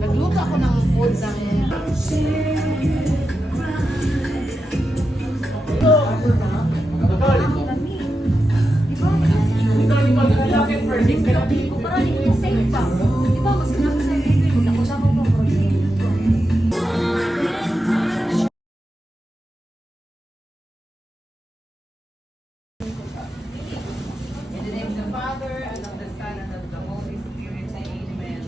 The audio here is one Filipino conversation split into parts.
Nagluto ako ng food ng Father, and of the Son, and of the Holy Spirit. Amen.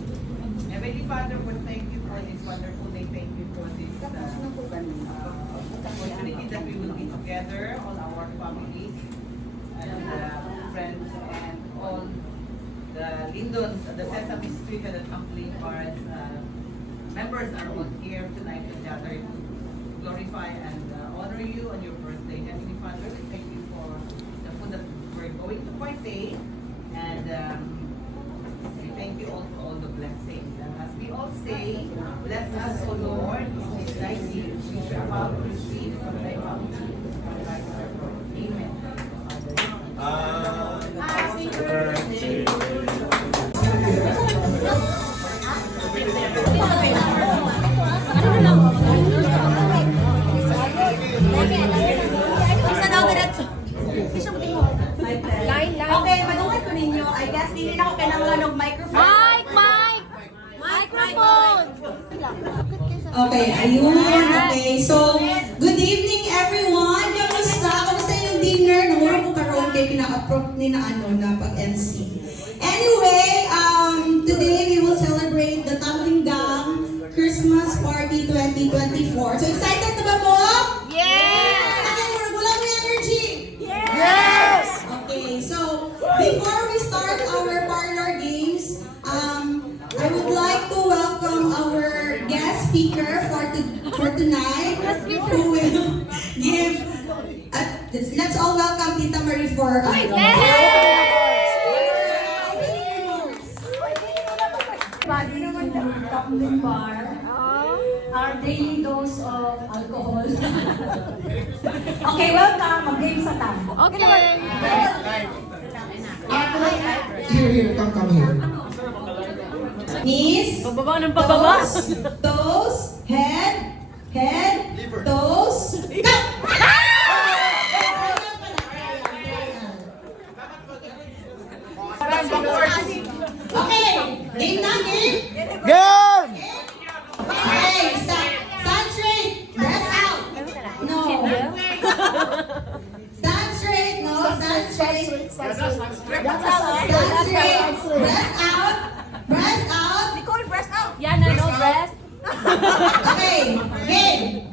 Heavenly Father, we thank you for this wonderful day. Thank you for this opportunity that we will be together, all our families and friends, and all the Lindons, the Sesame Street, and the Trampoline Bars members are all here tonight together to glorify and honor you on your birthday. Heavenly Father, we thank you for the food that we're going to partake. And we thank you all for all the blessings. And as we all say, bless us, O Lord, is thy seed, which we are about to receive from thy bounty. Amen. Happy birthday. Okay, madungay ko ninyo. I guess hindi na ako kailangan ng microphone. Microphone! Okay, ayun. Okay, so, good evening everyone. Kamusta? Kamusta yung dinner? Namura ko karoon kayo pina-approve ni na pag-MC. Anyway, today we will celebrate the Tumbling Gang Christmas Party 2024. So, excited na ba po? Yes! Wala mo energy? Yes! Okay, so before we start our parlor games, I would like to welcome our guest speaker for tonight, who will give. Let's all welcome Tita Marie for. Pwede naman yung Tumbling Bar, our daily dose of alcohol. Okay, welcome. Mag-game sa tango. Okay. Here, come here. Knees, Pababa ng pababa. toes, head, toes, go! Okay, game na, game? Game! Okay, stand straight, breath out. No. Stand straight, no, stand straight. Stand straight, breath out, breath out. Nicole, breast out. Yana, no breast. Okay, game.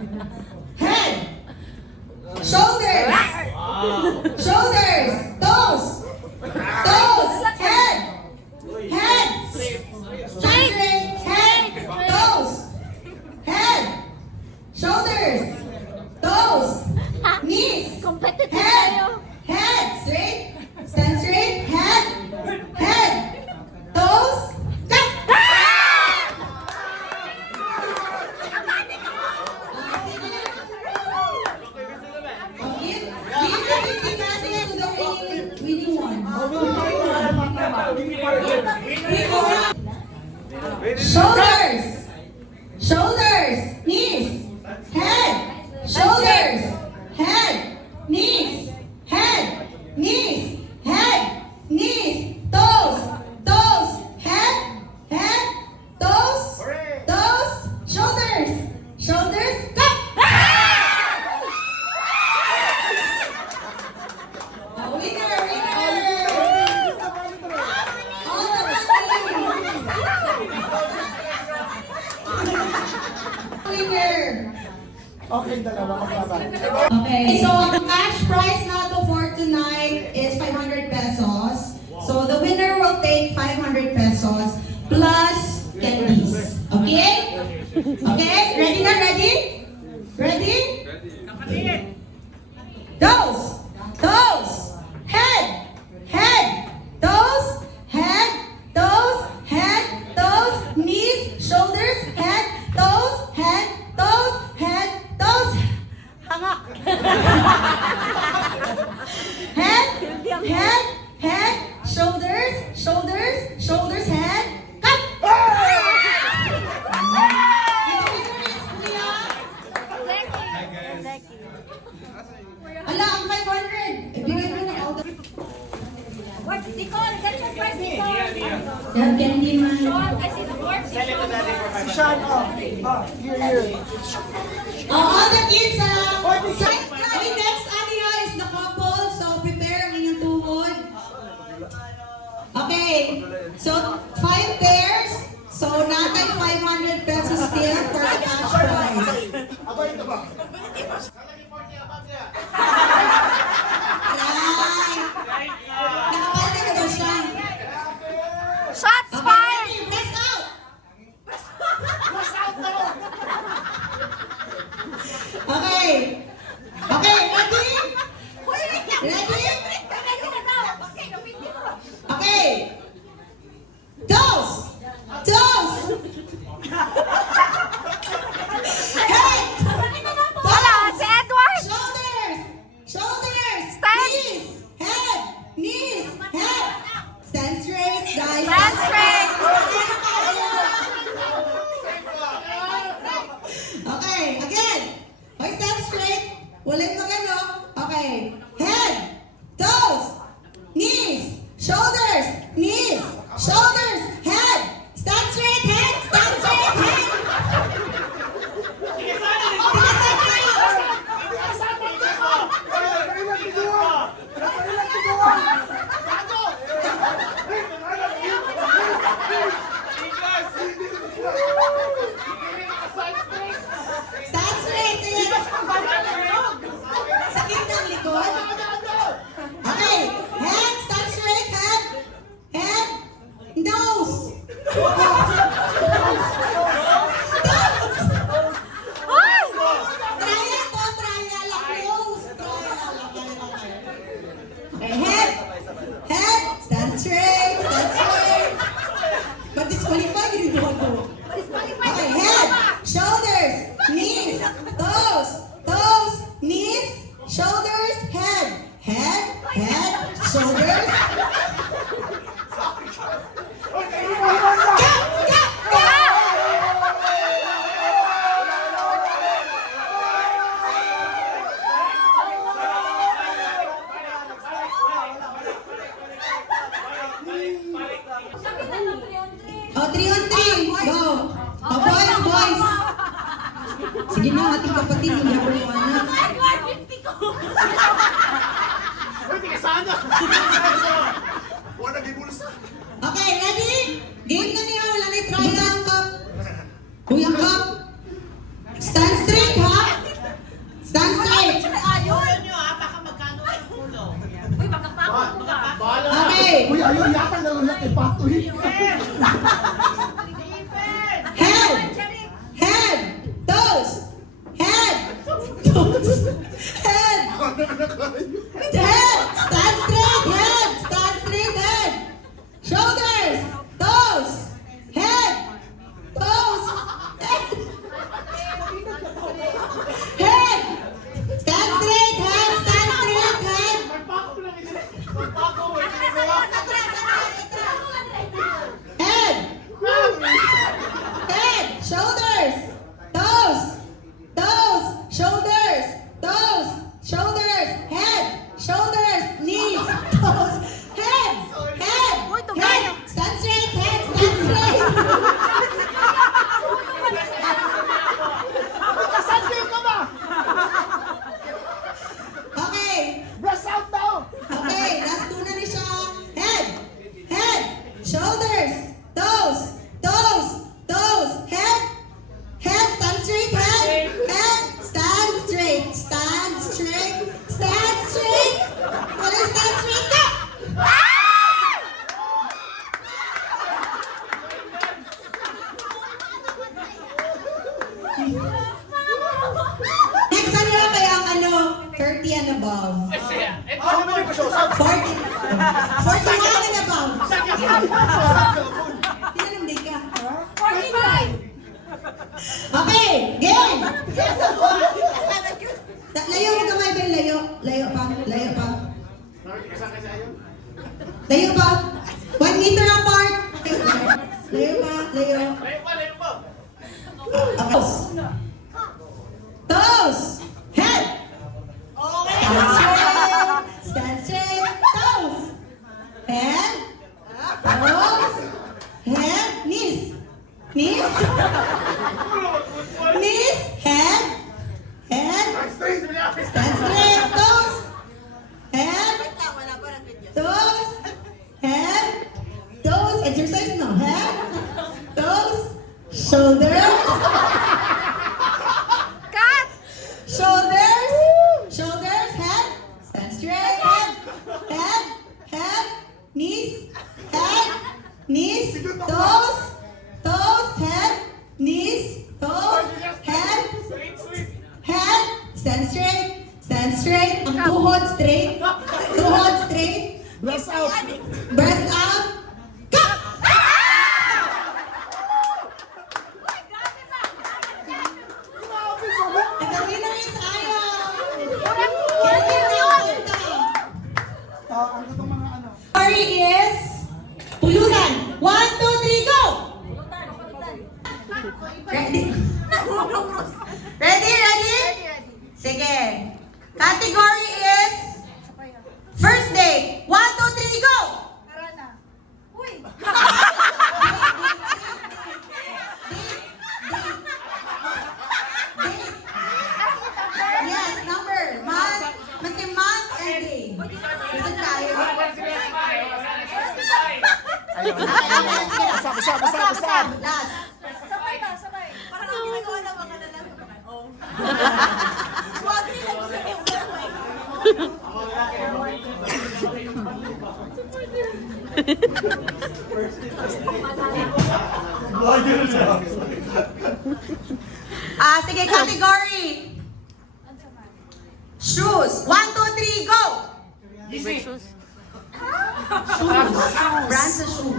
Head, shoulders, shoulders, toes, head, stand straight, head, toes, head, shoulders, toes, knees, Competitive head, tayo. head, straight, stand straight, head, toes, go! Give the 50 passes to the winning one. Shoulders, shoulders, knees, head, shoulders, head, knees, head, knees, head, knees, toes, head, toes, shoulders, go! Winner! All the winner! Okay, dalawa maglaban. Okay, so ang cash prize nato for tonight is 500 pesos. So the Okay, ready na, ready? Ready? Toes, toes, head, head, toes, head, toes, head, toes, knees, shoulders, head, toes, head, toes, head, toes. Hanga. Head, head, head, shoulders, shoulders, shoulders, head. Cut! Ala, ang 500. Ibigay mo na all the... What? Nicole, get your prize, Nicole. Yan, candy man. I see the board. Si Sean, here. All the kids, okay, next area is the couple. So, prepare ang inyong tuhod. Okay. So, 5 pairs. So, natay 500 pesos still for the cash prize. Abay, ito ba? Right. Nakapalta na daw siya. Shots Okay, fired. ready? Press out. Okay. Okay, ready? Ready? Okay. Toes. Toes. Head. Wala, si Edward. Shoulders. Shoulders. Stand. Knees. Head. Knees. Head. Stand straight, guys. Stand straight. Okay, again. Okay, stand straight. Ulit mo gano. Okay. Head. Toes. Knees. Shoulders. Knees. Shoulders. Head. Stand straight, head. Stand straight, head. Tikasan kayo. Stand straight. Sige. Sakit ng likod. Okay. Head. Stand straight. Head. Head. Nose. Ay! Trial to. Trial. Close. Trial. Okay. Okay. Head. Head. Stand straight. Stand straight. But disqualified. You don't do. Okay, head, shoulders, knees, toes, toes, knees, shoulders, head, head, head, shoulders. Go, go, go! Oh, 3 on 3. Go. Oh, boys, boys. Sige na, ating kapatid, hindi ako liwanag. Edward, 50 ko. Okay, ready? Game na niya, wala na trial ang cup. Uy, ang cup. Stand straight, ha? Stand straight. Ayun nyo baka magkano ang ulo. Uy, magkapakot mo ka. Okay. Uy, ayun, yakang na ulit. Ipatuhin. Head. Head. Toes. Head. Toes. Head. Head. Stand straight. Head. Stand straight. Head. Shoulders. Toes. Head. Toes. Head. Stand straight. Head. Stand straight. Head. Head. 41 and above. Tinanamday ka. 45. Okay, game! Layo mo kamay, Ben. Layo. Layo pa. Layo pa. Layo pa. 1 meter apart. Layo pa. Layo. Toes. Toes. Head. Stand straight. Stand straight. Toes. Head. Toes. Head. Knees. Knees. Knees. Head. Head. Stand straight. Toes. Head. Toes. Head. Toes. Exercise no. Head. Toes. Shoulders. Cut. Shoulders. Shoulders. Head. Stand straight. Head. Head. Head. Knees. Head. Knees. Toes. Toes. Head. Knees. Toes. Head. Head. Stand straight. Stand straight. Ang tuhod straight. Tuhod straight. Breast out. Breast out. Cut! And the winner is Ayaw. Ang gutong mga ano. Story is pulutan. 1, 2, 3, go! Ready? Ready? Ready? Sige. Category is first day. 1, 2, 3, go! Yes, number. Month. Basta month and day. Basta tayo. Basta. Last. Parang ang ginagawa ng mga lalaki. Wag nila gusto yung Sige, category. Shoes. 1, 2, 3, go! Shoes. Brand sa shoes.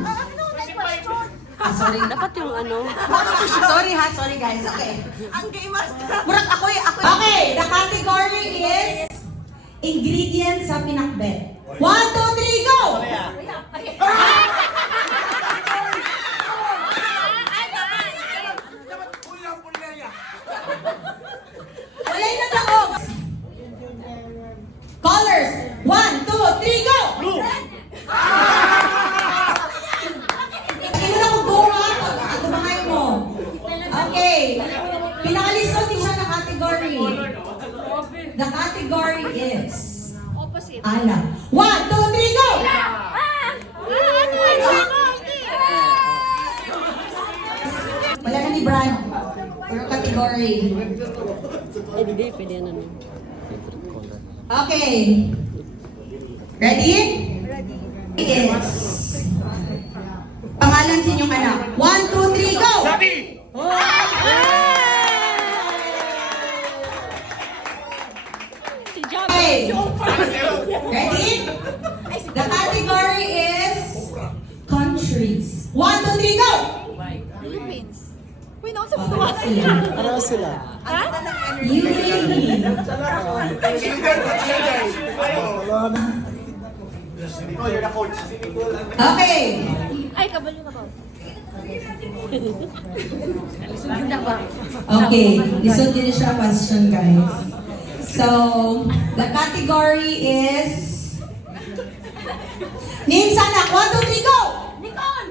Sorry. Dapat yung ano. Sorry ha, sorry guys. Okay. Ang game master. Murak ako eh. Okay, the category is ingredients sa pinakbet. 1, 2, 3, go! Wala yung nataog. Colors. 1, 2, 3, go! Blue. Hindi mo na mag-go ha. Tumangay mo. Okay. Pinakalisod din siya na category. The category is Opposite. alam. 1, 2, 3, go! Wala na ni Brad. Pero category. Hindi, pwede yan ano. Okay. Ready? Ready. Yes. Pangalan sa inyong anak. 1, 2, 3, go! Si Job. Okay. Ready? The category is countries. 1, 2, 3, go! Philippines. Uy, naku sa Oh, mga sila. Ano sila? Ha? UAE. Wala na. Okay. Ay, kabalo na ba? Okay. Lisod din siya question, guys. So, the category is name sa anak. 1, 2, 3, go! Nicole!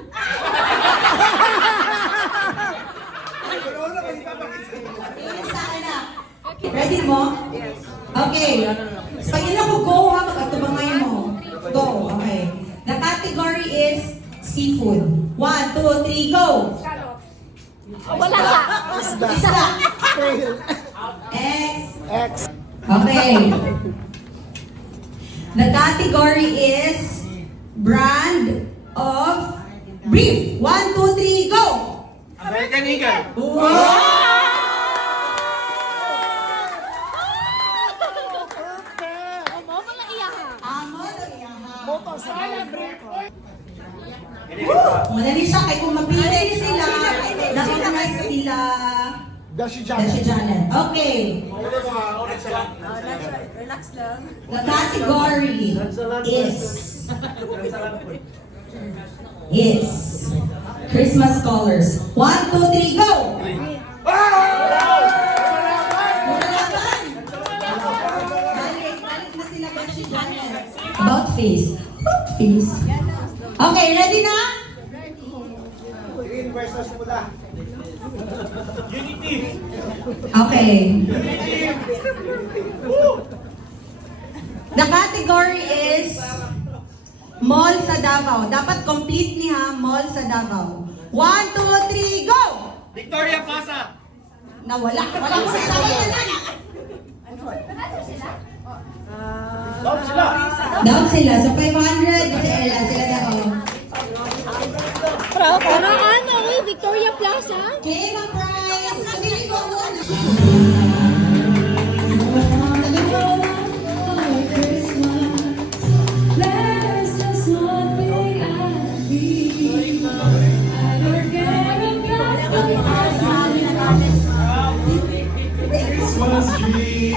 Name sa anak. Ready mo? Yes. Okay. So, pag yun ako go ha, mag-atubangay mo. Go. Okay. The category is seafood. 1, 2, 3, go! Wala ka. Isa. Fail. X. X. Okay. The category is brand of brief. 1, 2, 3, go! American Eagle. Mo pala iyaha. Amo to iyaha. Motorcycle. Madali siya, kaya kung mapili sila, nauna sila. Dashi Dashi Janet. Okay. Relax lang. The category is Christmas colors. 1, 2, 3, go! Lumalaban! Balik na sila Dashi Janet. About face. About face. Okay, ready na? Green versus pula. Okay. The category is Mall sa Davao. Dapat complete niya Mall sa Davao. 1, 2, 3, go! Victoria Plaza. Nawala. Wala ko sa sabi na lang. Stop sila. Down sila. So 500. Kasi Ella sila daw. Pero ano, Victoria Plaza? Okay, ma-prize. Sabihin ko ako ano. Christmas tree.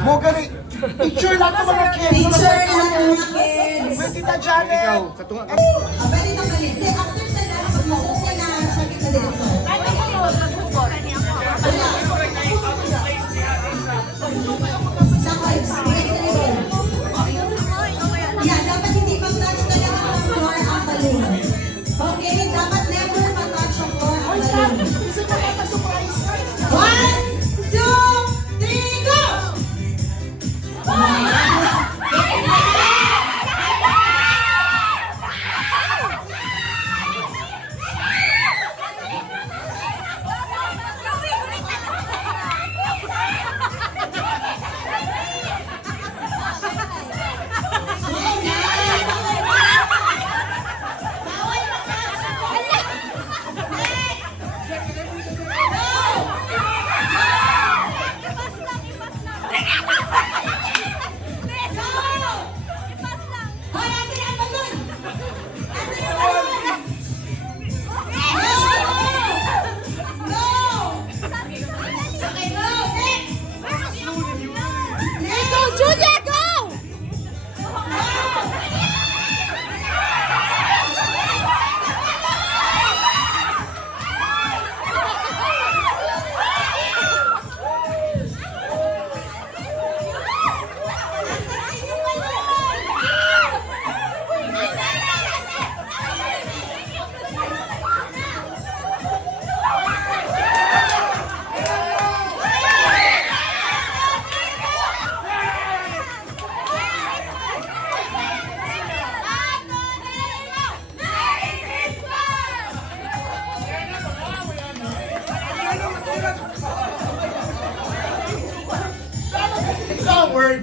Mo gani. Picture lang ng mga kids. Picture lang ng mga kids. With Tita Janet. Ikaw, sa tunga. Pwede na mali. Then after sa last, masuko na siya kita dito. Sa vibes. Yeah, dapat hindi mag-touch talaga ang floor ang balloon. Okay, dapat never mag-touch ang floor ang balloon. 1, 2, 3, go! Word.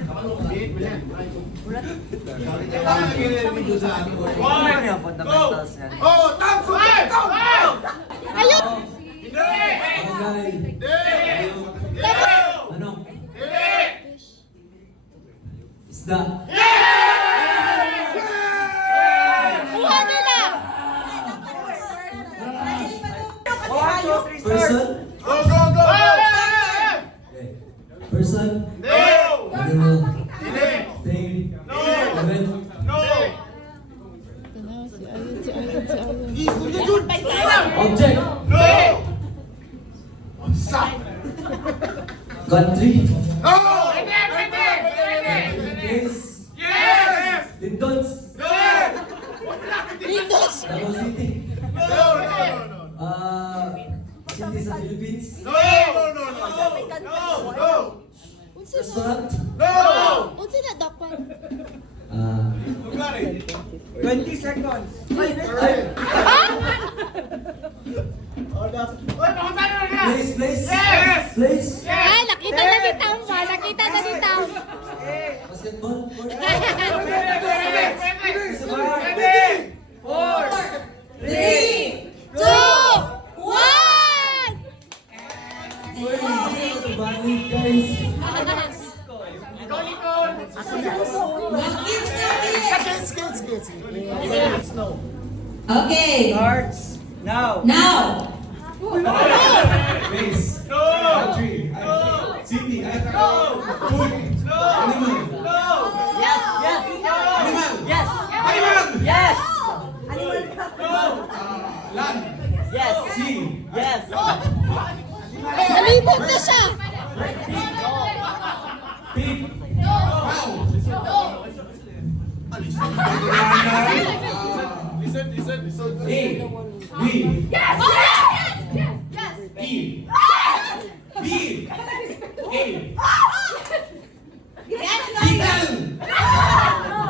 Oh, thanks. Ayun! Ano? Isda. Kuha nila! Person? Go, go, go. Person? No. Animal? Hindi. Thing? No. Event? No. Object? No. Sa. Country? No. Place? Yes. Lindons? Lindos! Davao City? No, no, no, no. West Indies sa Philippines? No! Restaurant? Unsa na dapat? Ah, 20 seconds. place? Place? Ay, nakita na ni Tom ba? Nakita na ni Tom. Basketball? Three, 2, 1! Balik, guys. Okay. Starts now. Now. Place. Country. City. Food. Animal. Yes, yes. Animal. Yes. Animal. Yes. Land. Yes. Sea. Yes. Nalibot na siya. Pig. Cow. Listen. A. B. E. B. A. Beagle.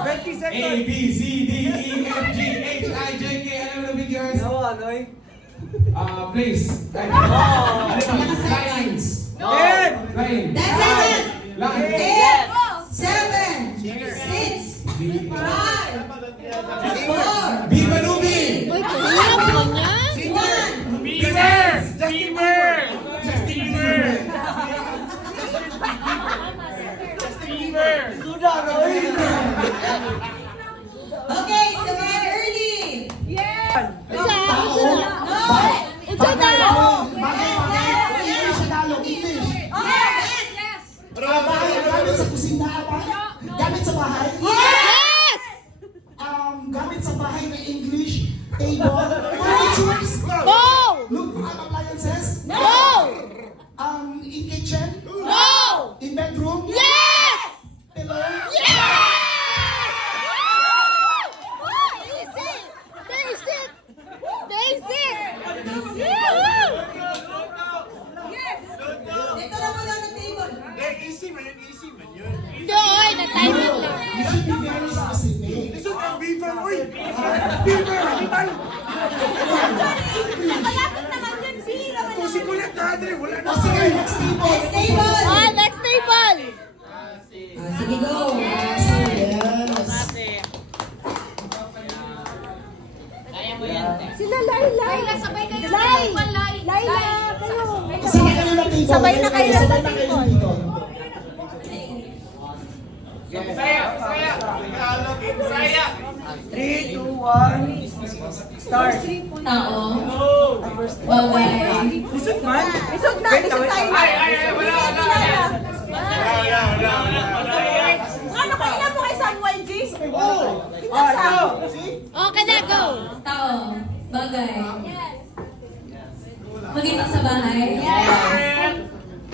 20 seconds. A, B, C, D, E, F, G, H, I, J, K, L, M, N, O, P, Q, R, S. Place. Animal. Seconds. Lion. That's it. Land. 8, 7, 6, 5, 4, Be Manubi. Uy, kulang mo niya. 1. Justin Bieber. Okay, so mga early. Unsa? Unsa na? Gamit sa kusina ba? Gamit sa bahay? Yes! Gamit sa bahay na English, table, furnitures, No! look at appliances, No! in kitchen, No! in bedroom, Yes! pillow, Yes! Easy! Basic! Basic! Woo! Dito na muna ng table. Doon, na-timer lang. you should be very specific. Malapit naman yun, B. O sige, next table. Next table. Oh, next table! Sige, go. Yes. Kaya mo yan. Sila Laila. Laila, sabay kayo sa table. Laila, kayo. Sabay kayo ng table. Sabay na kayo ng Sabay na kayo ng table. 3, 2, 1. Start. Tao. Bagay. Lisod man. Isog na, isog tayo. Ano kanina mo kay Samuel G? Oh, kana, go. Tao. Bagay. Makita sa bahay.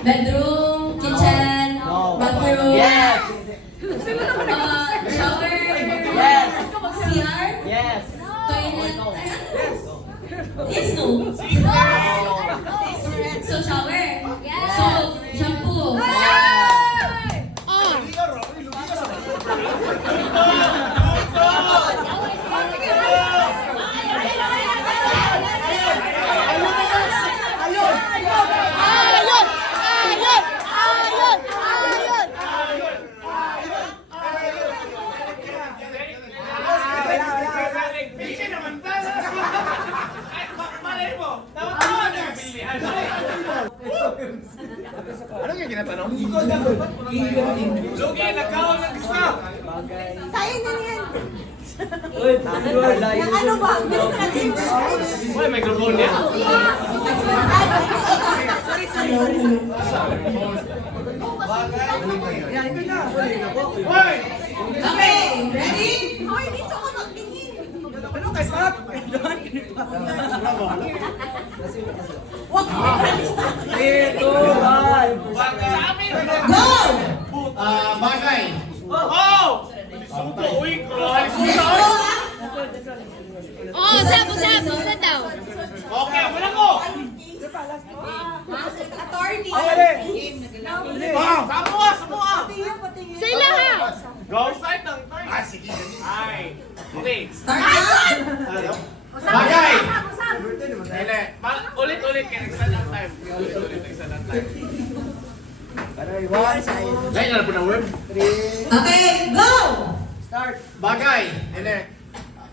Bedroom, kitchen, bathroom. Yes. Shower. Yes. CR. Yes. Toilet. Yes, no. So, shower. So, shampoo. Oh. Ayun! Ayun! Ayun! Ayun! Kaya na yan. Yung ano ba? Ganito na games. Okay, ready? Hoy, dito ka magtingin. Go! Bagay. Let's go, Oh, sab, sab, sab daw. Okay, wala ko. Sila ha! Go start ng turn. Ah, sige. Ay. Okay. Start na! Bagay. Dili. Ulit-ulit kaya extend ang time. Ulit-ulit extend ang time. Dahil na po na word. Okay, go! Bagay. Dili.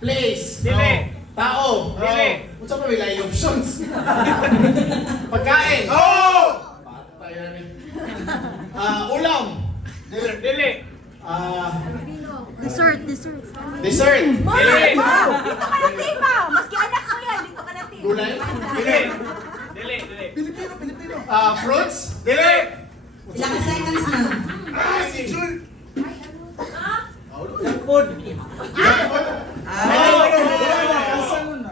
Place. Dili. Tao. Dili. Unsa pa may options? Pagkain. Oh! Tayo na ni. Ulam. Dili. Dili. Dessert. Dessert. Dili. Dito ka na tipa! Maski anak ko yan, dito ka na tipa. Gulay. Dili. Dili. Dili. Fruits. Dili. Ilang seconds na. Si Jul.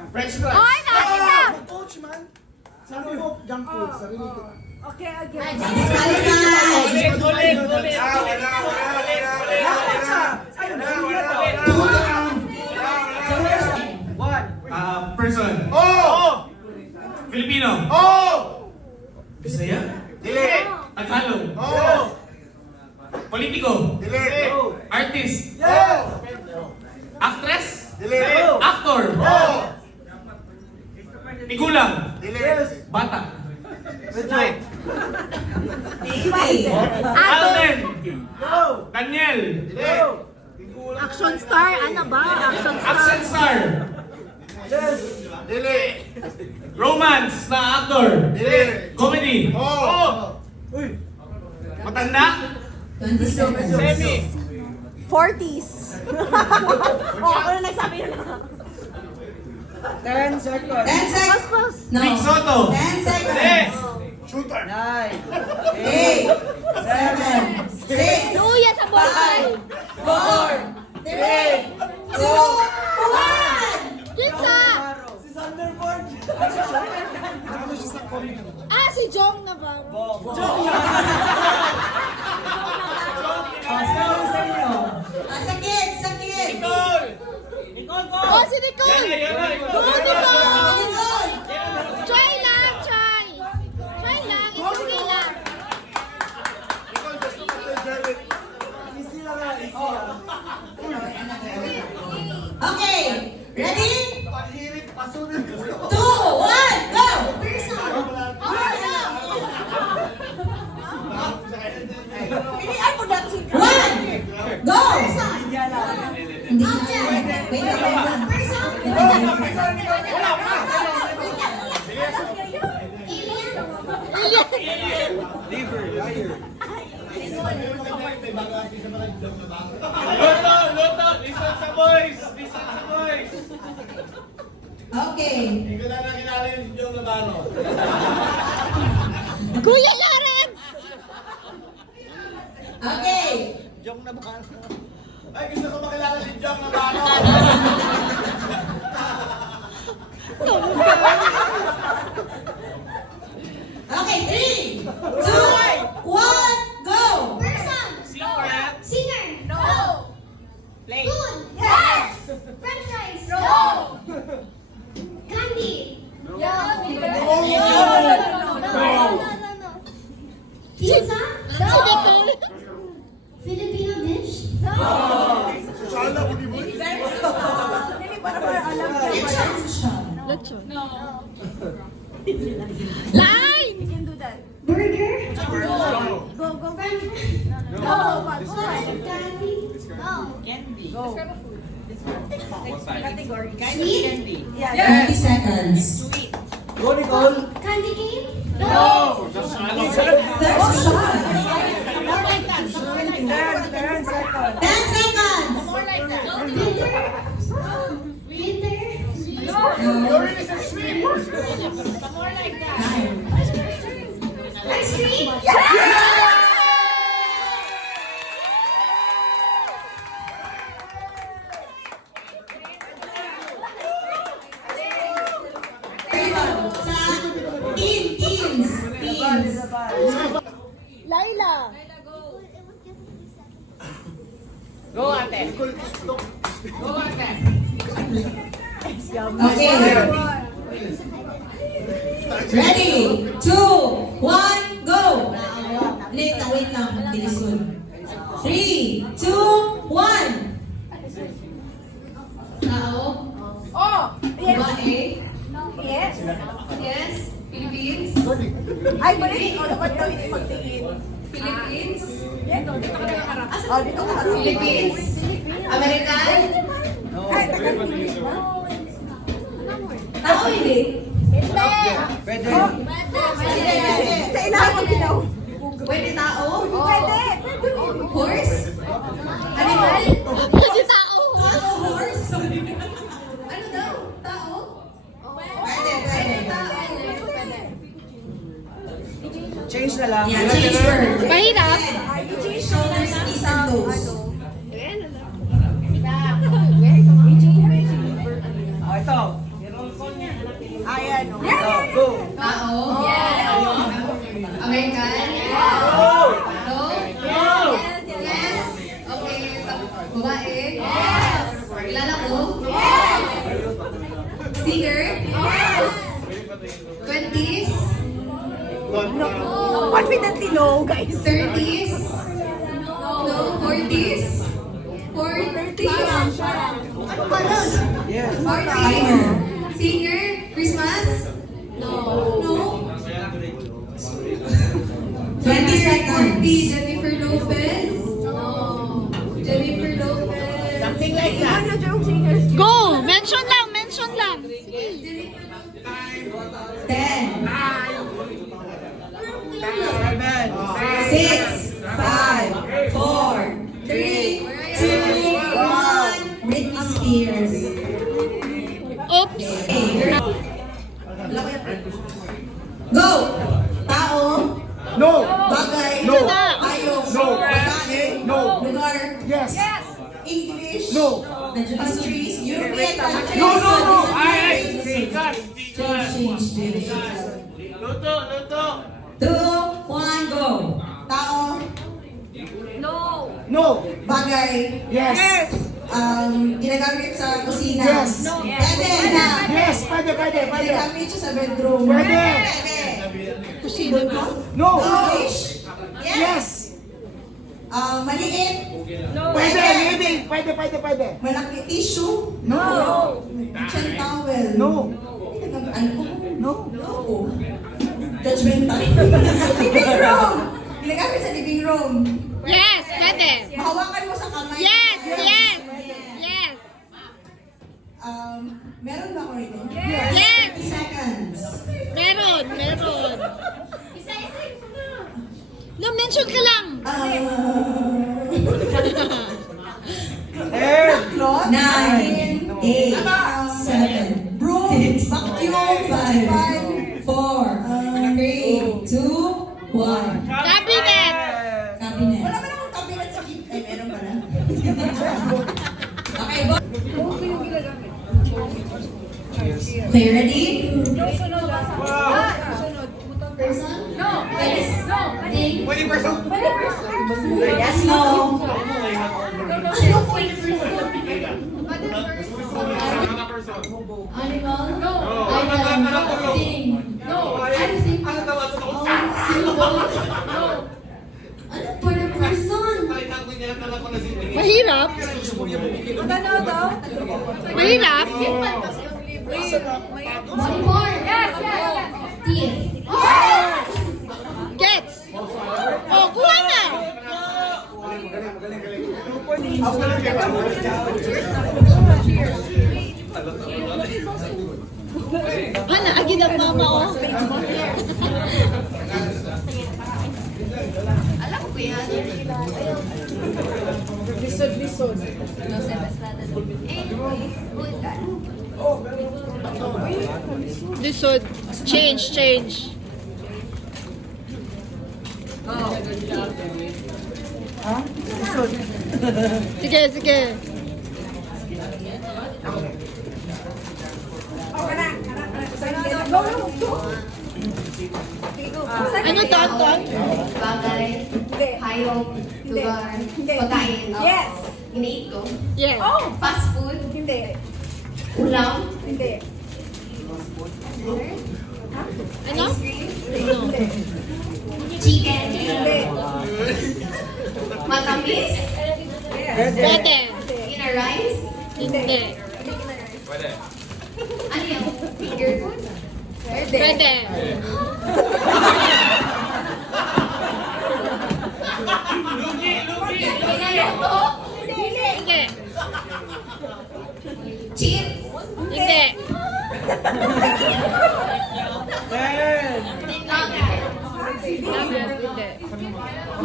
French fries. Oy, nakita! Coach man. Sabi mo, junk food. Sarili ko. Okay. Disqualified! Ulit. Person. Oh! Filipino. Oh! Bisaya. Dili. Tagalog. Oh! Politiko. Dili. Artist. Oh! Actress. Dili. Actor. Oh! Tigulang. Dili. Bata. Ato! Alden. Daniel. Dili. Action star, ano ba? Action star. Action star. Dili. Romance na actor. Dili. Comedy. Oh! Matanda. 20 seconds. Semi. 40s. Ako na nagsabi yun. 10 seconds. No. Big Soto. 10 seconds. Yes. Shooter. 8, 7, 6, Luya sa buhay! 4, 3, 2, 1! Pizza! Si Jong Navarro. Sakit! Oh, si Nicole! Yan. Go, Nicole! Nicole! Try lang, try! Try lang, ituloy lang. Okay, ready? 2, 1, go! Pilihan mo dati si 1, go! Hindi na. Wait lang. Luto. Listen sa voice. Okay. Hindi ko na nakilala yung si Jong Labano. Kuya Lawrence! Okay. Ay, gusto ko makilala si Jong Labano. Okay, 3, 2, 1, go! Secret. Singer! No! Play. Food! Yes! French fries! No! Candy! No! No! Pizza? No! Filipino dish? No! Sana, budi-budi. Lechon. No. Line! You can do that. Burger? No. Go. French fries? No. Candy? No. Candy. Go. Category. Sweet? Candy. 30 seconds. Go, Nicole. Candy cane? No. There's a shot. More like that. 10 seconds. More like that. Winter? Winter? You already said sweet. More like that. 9. Ice cream? Yeah! Sa teens. Laila! Go, ate. Go, ate. Okay. Ready? 2, 1, go! Wait lang. Ay, balik. O, dapat daw hindi magtingin. Philippines? Dito, dito ka nakaharap. Oh, dito ka harap. Philippines? American? Ay, taga-Philippines ba? Tao hindi? Pwede. Sa ilahan mo ginaw. Pwede tao? Pwede. Horse? Animal? Pwede tao. Tao, horse? Ano daw? Tao? Pwede, pwede. Tao. Change na lang. Yeah, change word. Mahirap. Shoulders, knees, and toes. Oh, ito. Ayan. Go. Tao? American? Go. No? Yes? Okay. Babae? Yes! Kilala ko? Yes! Singer? Yes! 20s? Confidently no, guys. 30s? No? 40s? 40s? Ano ba nun? Yes. 40s? Singer? Christmas? No? 20 seconds. 40, Jennifer Lopez? No. Jennifer Lopez? Something like that. Ano yung singers? Go! Mention lang, mention lang. 10, 6, 5, 4, 3, 2, 1. Britney Spears. Oops. Go! Tao, No. bagay, No. ayos, No. pagkain, No. lugar, Yes. English, No. countries, European countries. No, no, no. Ay, sticker, sticker. Change. Luto, luto. 2, 1, go! Tao, No. bagay, Yes. ginagamit sa kusina. Yes. Pwede na. Yes. Pwede. Ginagamit siya sa bedroom. Pwede. No. English, Yes. maliit, Pwede. Leading. Pwede. malaki tissue, No. kitchen towel. No. Ano ko? No. No. Judgmental. Living room. Ginagamit sa living room. Yes, pwede. Mahawakan mo sa kamay. Yes, yes, yes. Meron ba ako rito? Yes. 30 seconds. Meron. No, mention ka lang. Cloth. 9, 8, 7, broom, vacuum, 5, 4, 3, 2, 1. Cabinet. Cabinet. Wala ba namang cabinet sa kit? Ay, meron pala. Okay, boss. Okay, ready? Person? No. Yes. No. Thing? Pwede person. Yes, no. Sino po yung person? Mga person. Animal? No. Ano Thing? No. Anything? Ano tawag sa ako? Symbol? No. Ano po yung person? Mahirap. Mahirap. Body part? Yes. Teeth? Gets. Oh, kuha na. Ano, agad ang mama, oh. Alam ko yan. Lisod. No se basta. Who is that? Lisod. Change. Sige. Ano to? Bagay? Hindi. Hayop? Lugar? Hindi. Pagkain? Yes. Iniit ko? Yes. Fast food? Hindi. Ulam? Hindi. Ano? Ice cream? Hindi. Chicken? Hindi. Matamis? Pwede. In a rice? Hindi. Pwede. Ano yung finger food? Pwede.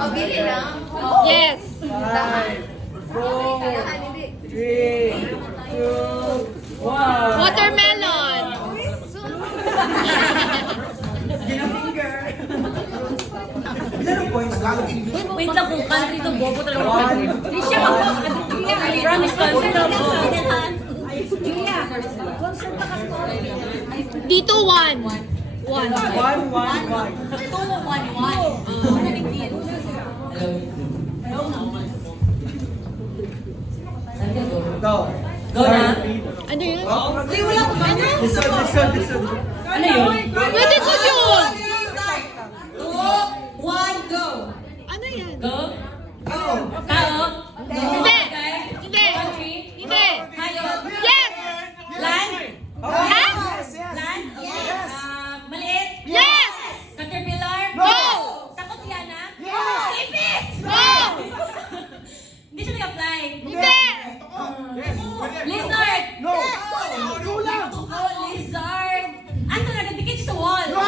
Mabili lang. Yes. 5, 4, 3, 2, 1. Watermelon. Ilan points na? Wait lang kung country to, bobo talaga. Hindi siya promise country to, bobo. Julia, concert pa kasi. Dito 1. 1. 1, 1, 1. Ito, 1-1. Ano big deal? Go. Go na. Ano yun? Uy, wala ko ba? Listen. Ano yun? Pwede ko yun. 2, 1, go! Ano yan? Go. Go! Tao. Hindi. Okay. Hindi. Country. Hindi. Hayop. Yes. Land. Ha? Land. Yes. Maliit. Yes. Caterpillar. No. Takot yan, ha? Yes. Ipis. No. Hindi siya nag-fly. Hindi. Lizard. No. Go lang. Oh, lizard. Asa nagdikit siya sa wall? No.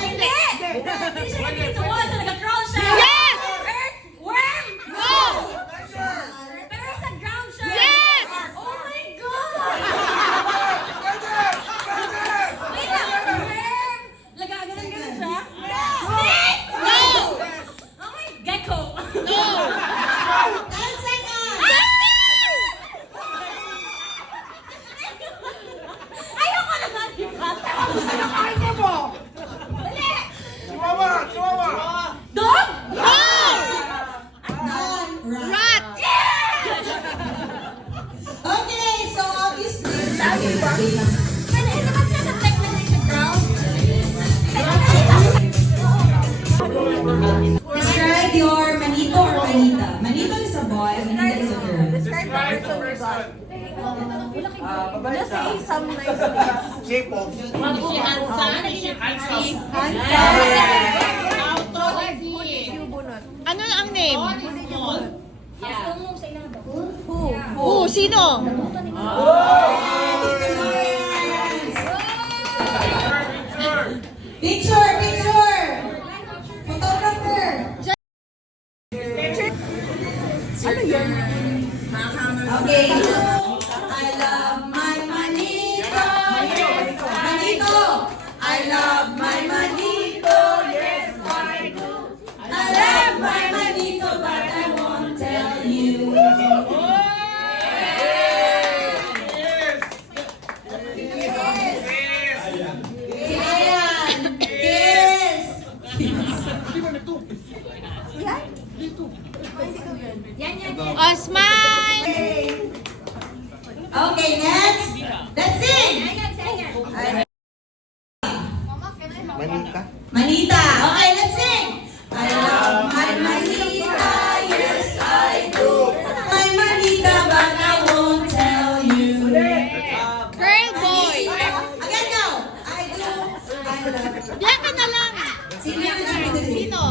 Hindi. Hindi siya nagdikit sa wall. So nag-crawl siya. Yes. Worm. No. Pero sa ground siya. Yes. Oh my God. Wait lang. Worm. Ganun siya? Snake. No. Oh my gecko. No. 10 seconds! Ayoko naman. Kaya mo. Mali. Chihuahua. Dog. No. Done. Right. Rat. Okay, so obviously... Pwede naman siya sa technician ground. Describe your manito or manita. Manito is a boy, manita is a girl. Describe the person you got. Babae Just ka. say some nice things. Shape of. Ano ang name? Who? Who? Sino? Picture! Photographer! Ano yan? Okay, I love my manito. Manito! I love my manito. Yes, I do. I love my manito, but I won't tell you. Si Ayan! Kiss! Yan? Hindi ko yun. Oh, smile. Okay, next. Let's sing! Manita. Manita. Okay, let's sing. I love my manita, yes I do. My manita, but I won't tell you. Girl, boy. Again, go. I do. I love. Diyan ka na lang. Sino yung nagpapagod? Sino?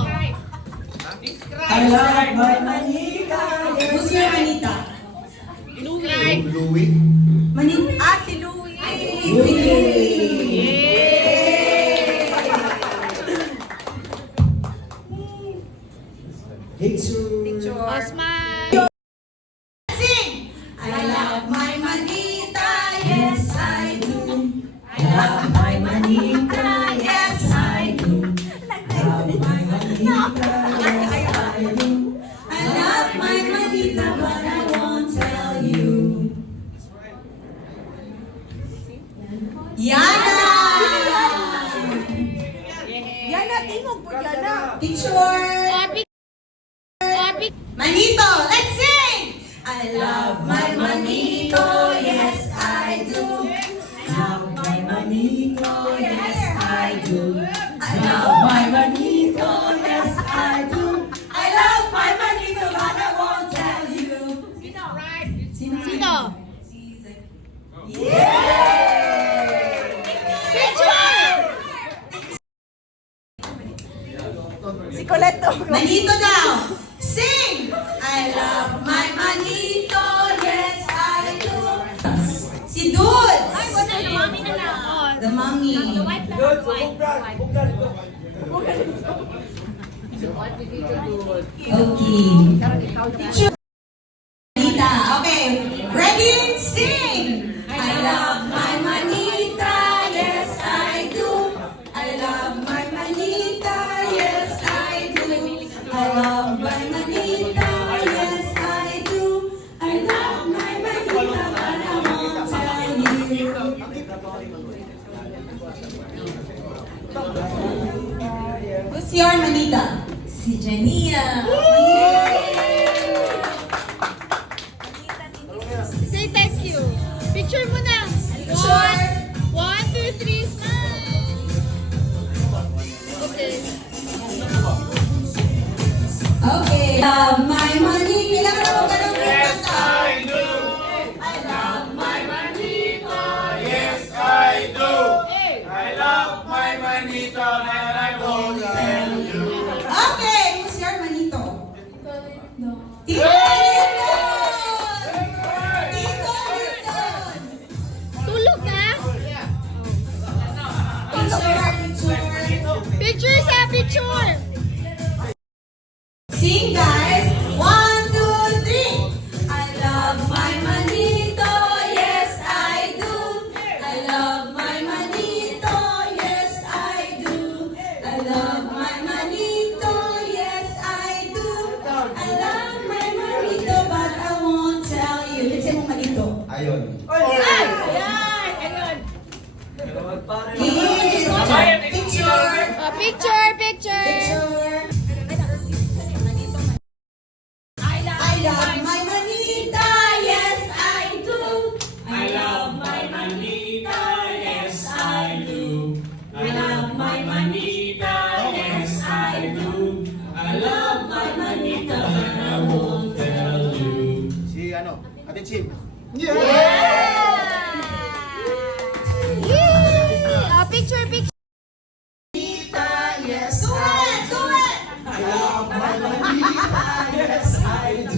I love my manita. Who's your manita? Louie. Louie. Manita. Ah, si Louie. Picture. Oh, smile. Sing. I love my manita, yes I do. I love my manita, yes I do. Love my manita, yes I do. I love my manita, but I won't tell you. Yana! Yan na, tingog po yan na. Picture! Manito, let's sing! I love my manito, yes I do. Love my manito, yes I do. I love my manito, yes I do. I love my manito, but I won't tell you. Sino? Si Colette. Manito daw, sing! I love my manito, yes I do. Si Dudes! The mommy. Good. Bugdan. Okay. Manita. Okay. Ready? Sing! I love my manita, yes I do. I love my manita, yes I do. I love my manita, yes I do. I love my manita, but I won't tell you. Who's your manita? Si Jania. Say thank you. Picture mo na. Sure. 1, 2, 3, smile. Okay. Okay. Love my money. Kailangan mo ganun yung Yes, kanta. I do. I love my Manita, yes, I do. I love my manita, and I won't tell you. Okay. Who's your manito? Tito Linton! Tito Linton! Tulog na. Picture. Picture sa picture. Sing guys. 1, 2, 3. I love my manito, yes I do. I love my manito, yes I do. I love my manito, yes I do. I love my manito, but I won't tell you. Kasi mo manito. Ayun. Yes. Picture. Picture, picture. Picture. I love my manita, yes I do. I love my manita, yes I do. I love my manita, yes I do. I love my manita, but I won't tell you. Si Ate Chim. Picture, picture. Yes, do it, do it. I love my manita, yes I do.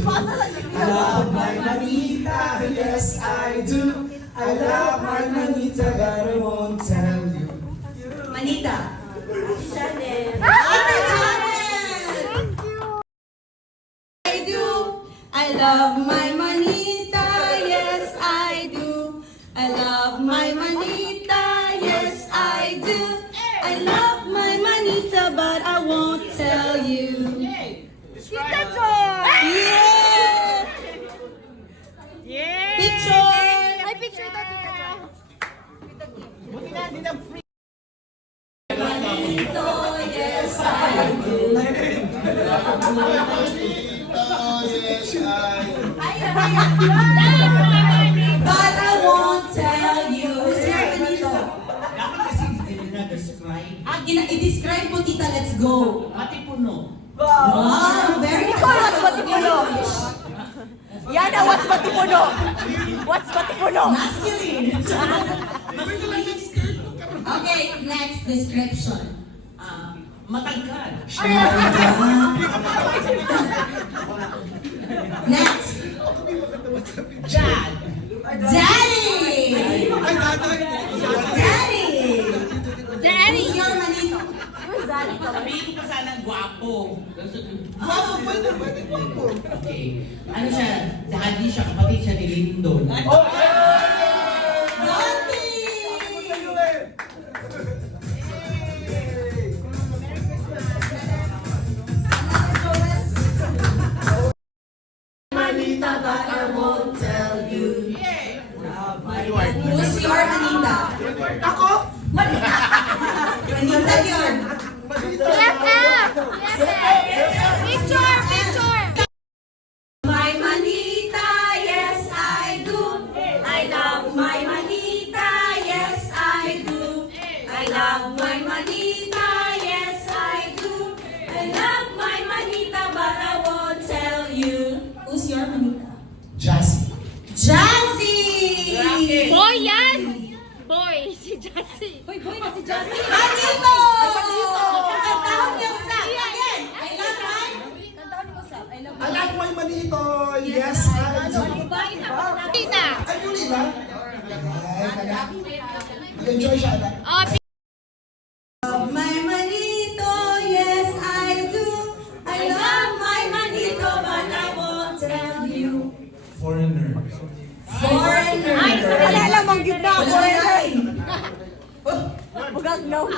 I love my manita, yes I do. I love my manita, but I won't tell you. Manita. Thank you. I do. I love my manita, yes I do. I love my manita, yes I do. I love my manita, but I won't tell you. Tita Joy. Yeah! Yeah. Picture. Ay, picture daw, Tita Joy. Manito, yes I do. But I won't tell you. Who's your manito? Dapat kasi hindi na describe. I-describe mo, tita. Let's go. Matipuno. Wow, very good. What's matipuno? Yan ang what's matipuno. What's matipuno? Masculine. Okay, next description. Matangkad. Next. Dad. Daddy. Daddy. Daddy. Who's your manito? Sabihin ko pa sana gwapo. Gwapo, pwede gwapo. Okay. Ano siya? Daddy siya, kapatid siya ni Lindon. Dante. Manita, but I won't tell you. Who's your manita? Ako? Manita yun. Left up. Picture, picture. My manita, yes I do. I love my manita, yes I do. I love my manita, yes I do. I love my manita, but I won't tell you. Who's your manita? Jassy. Jazzy! Boy yan. Boy, si Jassy. Manito! Kantahon niyo sa again. I love my... I love my manito, yes I do. Tina. Ay, yun lang. Mag-enjoy siya na. Oh, My manito, yes I do. no.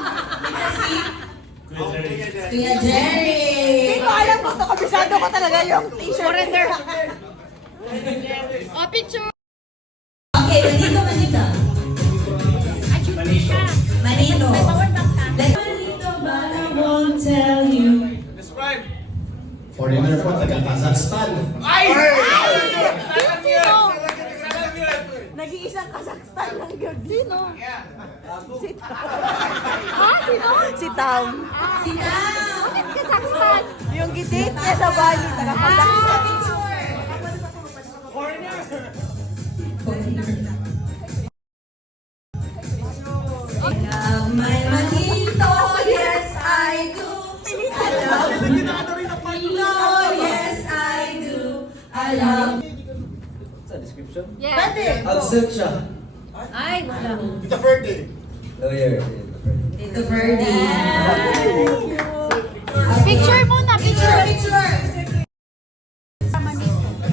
Kuya Jerry. Hindi ko alam kung ito. Kabisado ko talaga yung t-shirt. Foreigner. Oh, picture. Okay, Manito, Manita. Manito. Let's Manito, but I won't tell you. Describe. Foreigner po, taga Kazakhstan. Ay! Sino? Nag-iisang Kazakhstan lang yun. Sino? Si Tam. Ah, sino? Si Tam. Sina. Kazakhstan. Yung gidate niya sa Bali. Taga-Kazakhstan. I love my Manito, yes I do. I love Manito, yes I do. I love. Sa description? Yeah. Absent siya. Ay, wala. Tita Ferdy. Oh, yeah. Tito Verdi. Picture muna, picture. Picture.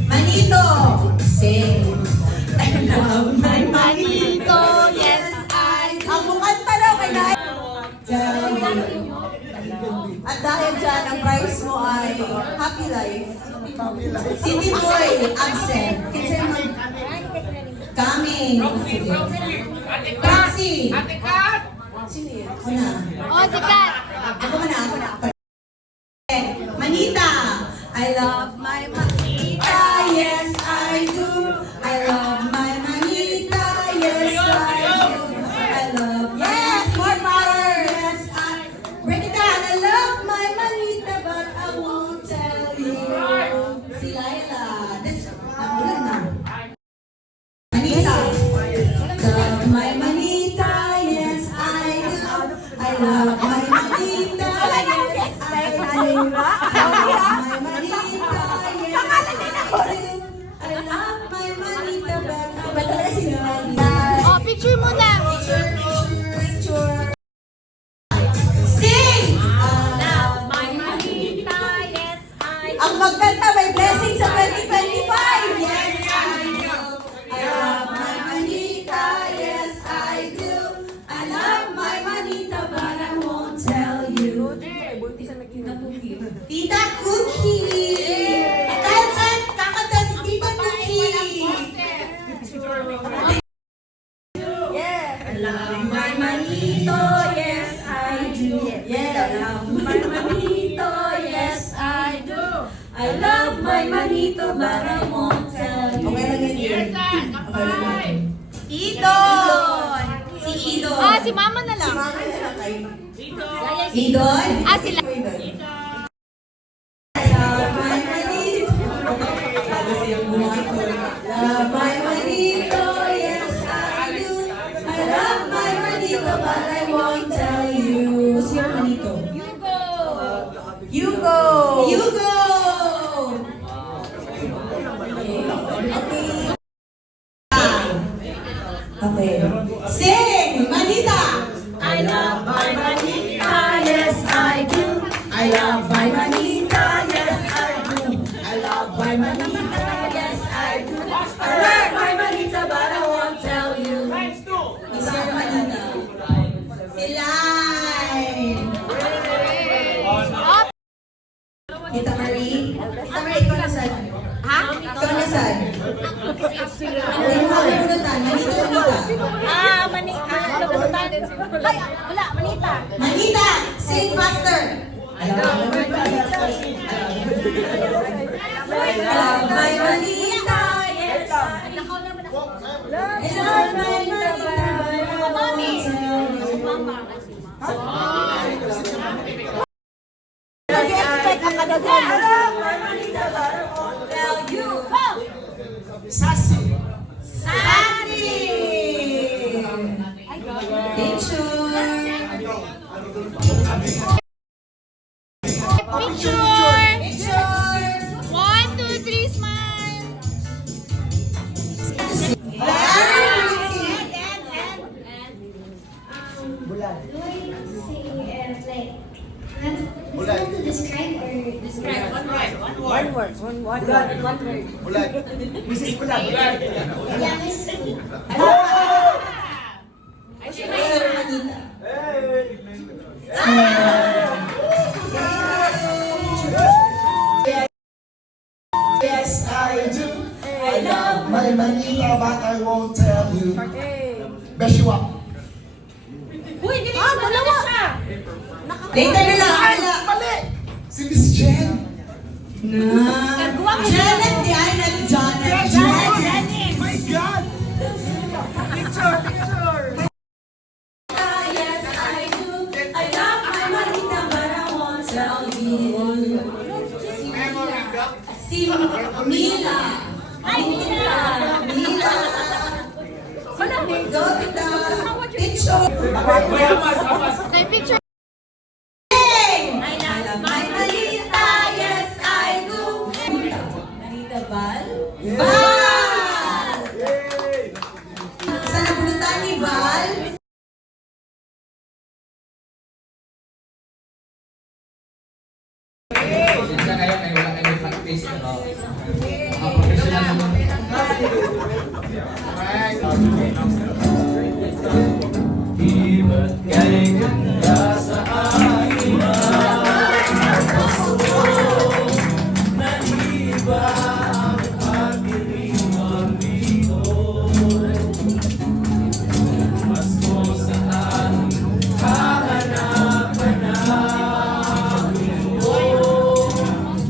Manito, sing. I love my Manito, yes I do. Ang bukanta daw kay Nay. Tell you. At dahil dyan, ang prize mo ay Happy Life. City Boy, absent. Kinsa man. Coming. Taxi. Ate Kat! Ako na. Oh, sikat. Ako na. Manita. I love my Manita, yes I do. I love my Manita, yes I do. I love, yes, more power, yes I. Break it down. I love my Manita, but I won't tell you. Si Laila. That's, ulan na. Manita. Love my Manita, yes I do. I love my Manita, yes I do. I love my Manita, yes I do. I love my Manita, but I won't tell you. Oh, picture muna. Picture. Sing! I love my Manita, yes I do. Ang magkanta may blessing sa 2025. Yes, I do. I love my Manita, yes, I do. I love my Manita, but I won't tell you. Tita Cookie! At kakanta si Tita Cookie! I love my Manito, yes, I do. I love my Manito, yes, I do. I love my Manito, but I won't tell you. Okay lang yun. Okay lang yun. Idol! Si Idol. Ah, si mama na Si lang. Mama na lang kay Idol? Ah, sila. I love my Manito. Kasi yung buhay ko. Love my Manito, yes I do. I love my Manito, but I won't tell you. Who's your Manito? Yugo! Yugo! Okay. Sing! Manita! I love my Manita, yes I do. I love my Manita, yes I do. I love my Manita, yes I do. I love my Manita, but I won't tell you. Is your Manita? Silay! Oh, Tita Marie? Tita Marie, ikaw nasan? ha? Ikaw nasan? Hindi mo makapulutan. Manita, Manita. Ah, Manita. Ay, wala, Manita. Manita, sing faster. I love my Manita. I love my Manita. Yes, I love my Manita. Nag-expect ang kadaghan. Tell you. Sassy. Sassy. Picture. Picture. Picture. 1, 2, 3, smile. Very pretty. One word. Bulag. Mrs. Bulag. Sir Manita. Hey! manita, but I won't tell you. Beshiwa. Uy, ganito dalawa siya. Later na lang. Ala. Mali! Si Miss Jen. Na. Janet yan. At Janet. Janet. My God! Picture, picture. Yes, I do. I love my manita, but I won't tell you. Si Mila. Ay, Mila. Mila. Malamig. Go to the picture. May picture. I love my manita, yes, I do. Manita Val? Val! Sa nabulutan ni Val. Pasensya kayo, may wala kayo practice. Pero, professional naman. Iba't kay ganda sa akin naiba ang pagdiriwang dito. Mas mo saan hahanapan na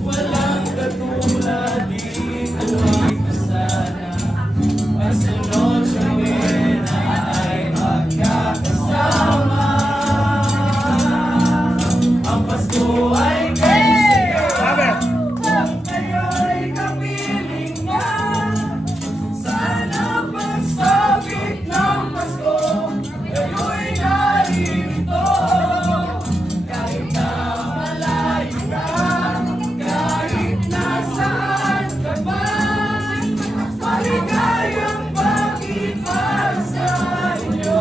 walang katulad dito ay sana masunod siya ay magkakasama. Ang Pasko ay kung kayo'y kapiling niya. Sana pagsabik ng Pasko kayo'y narito. Kahit na malayo ka, kahit nasaan ka man, maligayang pag-ibig sa inyo.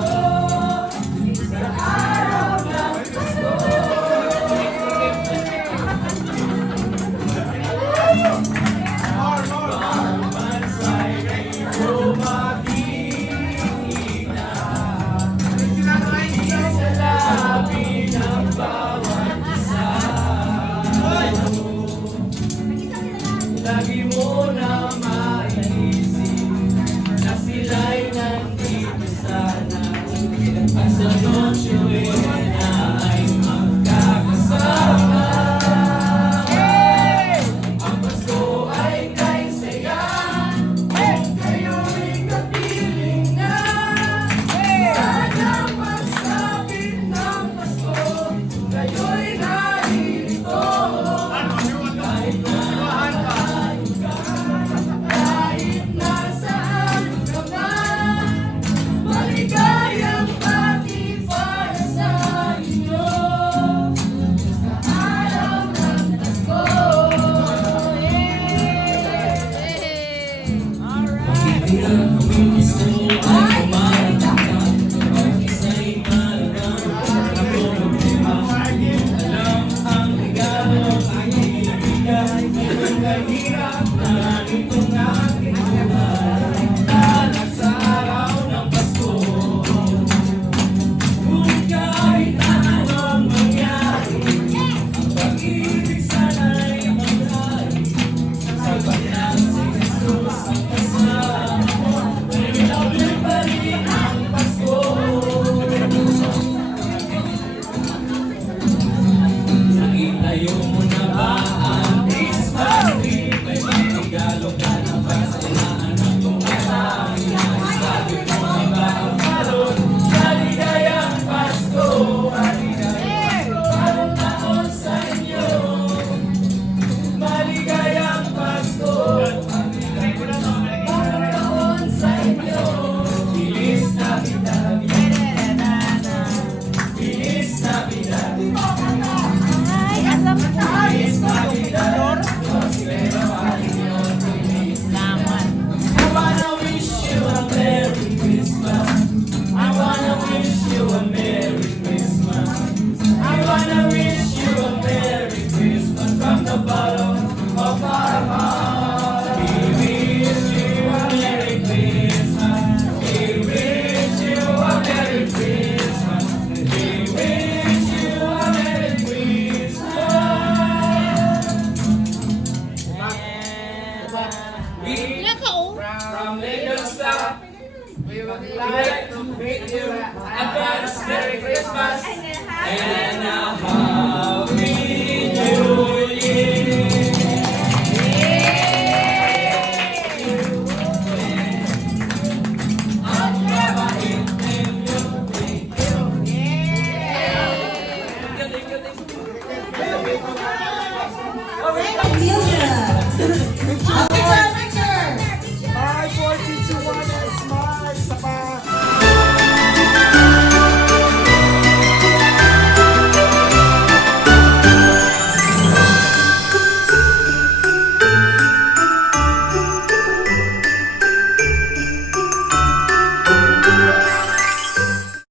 Sa araw ng Pasko. like to bid you advance Merry Christmas and a